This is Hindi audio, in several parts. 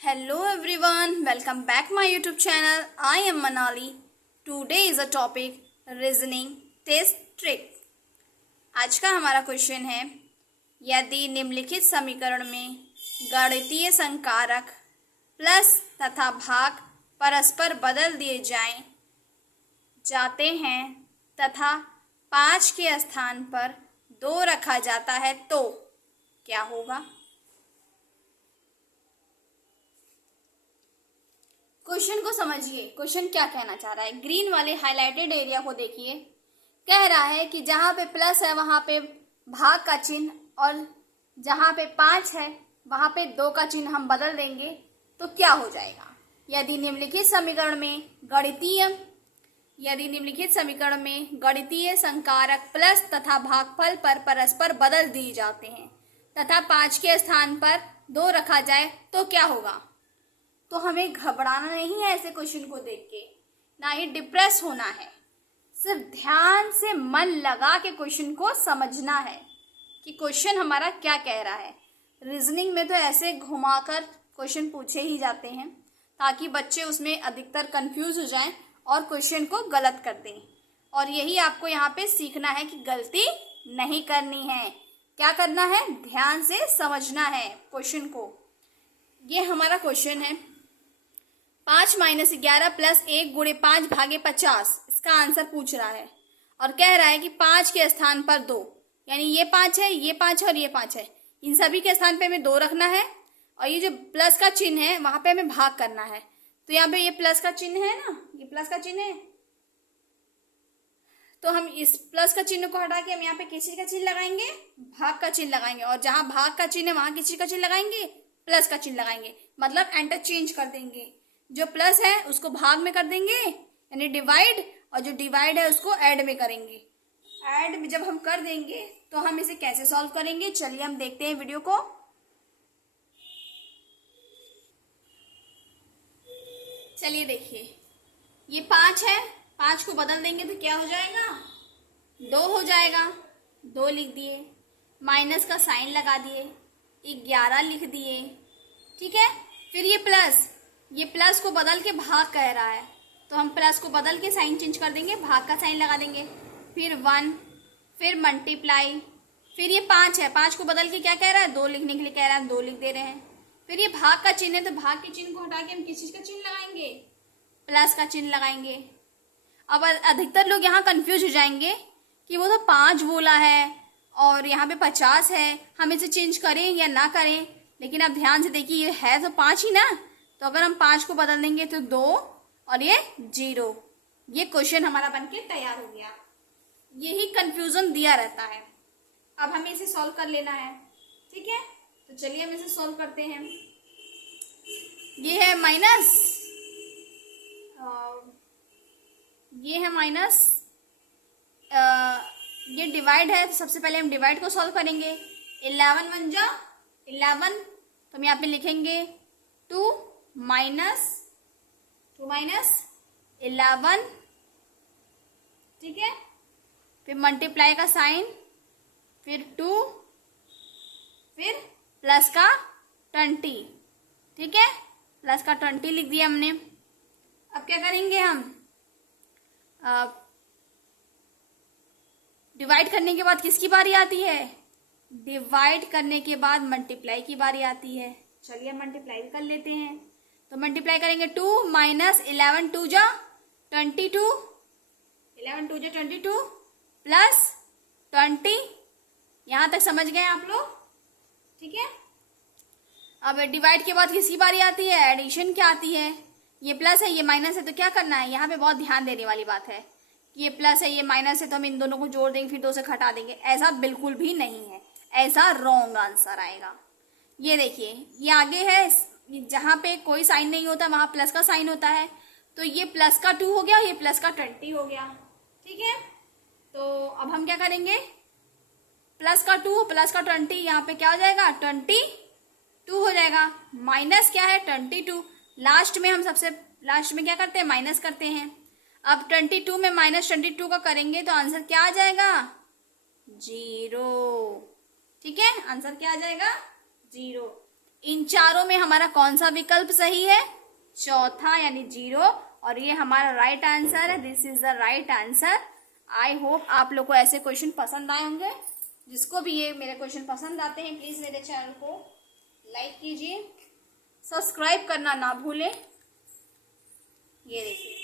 Hello everyone, welcome back my YouTube channel. I am Manali. Today is a topic reasoning test trick. आज का हमारा क्वेश्चन है, यदि निम्नलिखित समीकरण में गणितीय संकारक प्लस तथा भाग परस्पर बदल दिए जाते हैं तथा 5 के स्थान पर 2 रखा जाता है तो क्या होगा। क्वेश्चन को समझिए, क्वेश्चन क्या कहना चाह रहा है। ग्रीन वाले हाईलाइटेड एरिया को देखिए, कह रहा है कि जहां पे प्लस है वहां पे भाग का चिन्ह और जहां पे 5 है वहां पे 2 का चिन्ह हम बदल देंगे तो क्या हो जाएगा। यदि निम्नलिखित समीकरण में गणितीय संकारक प्लस तथा भागफल पर परस्पर बदल दिए जाते हैं तथा 5 के स्थान पर 2 रखा जाए तो क्या होगा। तो हमें घबराना नहीं है ऐसे क्वेश्चन को देख के, ना ही डिप्रेस होना है, सिर्फ ध्यान से मन लगा के क्वेश्चन को समझना है कि क्वेश्चन हमारा क्या कह रहा है। रीजनिंग में तो ऐसे घुमाकर क्वेश्चन पूछे ही जाते हैं ताकि बच्चे उसमें अधिकतर कंफ्यूज हो जाएं और क्वेश्चन को गलत कर दें, और यही आपको यहाँ पे सीखना है कि गलती नहीं करनी है। क्या करना है, ध्यान से समझना है क्वेश्चन को। ये हमारा क्वेश्चन है 5 - 11 + 1 × 5 / 50, इसका आंसर पूछ रहा है और कह रहा है कि 5 के स्थान पर 2, यानी ये 5 है, ये 5 है और ये 5 है, इन सभी के स्थान पे हमें 2 रखना है और ये जो प्लस का चिन्ह है वहां पे हमें भाग करना है। तो यहाँ पे ये प्लस का चिन्ह है ना, ये प्लस का चिन्ह है, तो हम इस प्लस का चिन्ह को हटा के हम यहाँ पे किस चीज का चिन्ह लगाएंगे, भाग का चिन्ह लगाएंगे, और जहां भाग का चिन्ह है वहां किस चीज का चिन्ह लगाएंगे, प्लस का चिन्ह लगाएंगे। मतलब इंटरचेंज कर देंगे, जो प्लस है उसको भाग में कर देंगे यानी डिवाइड, और जो डिवाइड है उसको ऐड में करेंगे। ऐड में जब हम कर देंगे तो हम इसे कैसे सॉल्व करेंगे, चलिए हम देखते हैं वीडियो को। चलिए देखिए, ये 5 है, 5 को बदल देंगे तो क्या हो जाएगा, 2 हो जाएगा। 2 लिख दिए, माइनस का साइन लगा दिए, 11 लिख दिए, ठीक है। फिर ये प्लस को बदल के भाग कह रहा है तो हम प्लस को बदल के साइन चेंज कर देंगे, भाग का साइन लगा देंगे। फिर 1, फिर मल्टीप्लाई, फिर ये 5 है, 5 को बदल के क्या कह रहा है, 2 लिखने के लिए कह रहा है, 2 लिख दे रहे हैं। फिर ये भाग का चिन्ह है तो भाग के चिन्ह को हटा के हम किस चीज का चिन्ह लगाएंगे, प्लस का चिन्ह लगाएंगे। अब अधिकतर लोग यहाँ कंफ्यूज हो जाएंगे कि वो तो 5 बोला है और यहाँ पे 50 है, हम इसे चेंज करें या ना करें। लेकिन अब ध्यान से देखिए, ये है तो 5 ही ना, तो अगर हम 5 को बदल देंगे तो 2 और ये 0, ये क्वेश्चन हमारा बनके तैयार हो गया। यही कंफ्यूजन दिया रहता है। अब हमें इसे सॉल्व कर लेना है, ठीक है। तो चलिए हम इसे सॉल्व करते हैं। ये है माइनस, ये है माइनस, ये डिवाइड है, तो सबसे पहले हम डिवाइड को सॉल्व करेंगे। 11 × 1 = 11, तो हम यहाँ पे लिखेंगे 2 - 11, ठीक है। फिर मल्टीप्लाई का साइन, फिर 2, फिर प्लस का 20, ठीक है, प्लस का 20 लिख दिया हमने। अब क्या करेंगे हम, डिवाइड करने के बाद किसकी बारी आती है, डिवाइड करने के बाद मल्टीप्लाई की बारी आती है। चलिए मल्टीप्लाई कर लेते हैं। तो मल्टीप्लाई करेंगे 2 - 11 × 2 = 22, 11 × 2 = 22 प्लस 20। यहां तक समझ गए आप लोग, ठीक है। अब डिवाइड के बाद किसकी बारी आती है, एडिशन क्या आती है। ये प्लस है, ये माइनस है, तो क्या करना है, यहाँ पे बहुत ध्यान देने वाली बात है। ये प्लस है, ये माइनस है, तो हम इन दोनों को जोड़ देंगे, फिर 2 से घटा देंगे, ऐसा बिल्कुल भी नहीं है, ऐसा रॉन्ग आंसर आएगा। ये देखिए, ये आगे है, जहां पे कोई साइन नहीं होता वहां प्लस का साइन होता है, तो ये प्लस का 2 हो गया, ये प्लस का 20 हो गया, ठीक है। तो अब हम क्या करेंगे, प्लस का 2 प्लस का 20, यहाँ पे क्या हो जाएगा, 22 हो जाएगा। माइनस क्या है, 22, लास्ट में हम सबसे लास्ट में क्या करते हैं, माइनस करते हैं। अब 22 में -22 का करेंगे तो आंसर क्या आ जाएगा, 0, ठीक है, आंसर क्या आ जाएगा, 0। इन चारों में हमारा कौन सा विकल्प सही है? चौथा यानी 0, और ये हमारा राइट आंसर है। This is the right answer. I hope आप लोग को ऐसे क्वेश्चन पसंद आए होंगे। जिसको भी ये मेरे क्वेश्चन पसंद आते हैं प्लीज मेरे चैनल को लाइक कीजिए, सब्सक्राइब करना ना भूलें। ये देखिए,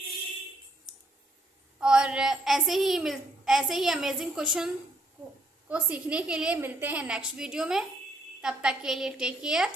और ऐसे ही अमेजिंग क्वेश्चन को सीखने के लिए मिलते हैं नेक्स्ट वीडियो में। तब तक के लिए टेक केयर।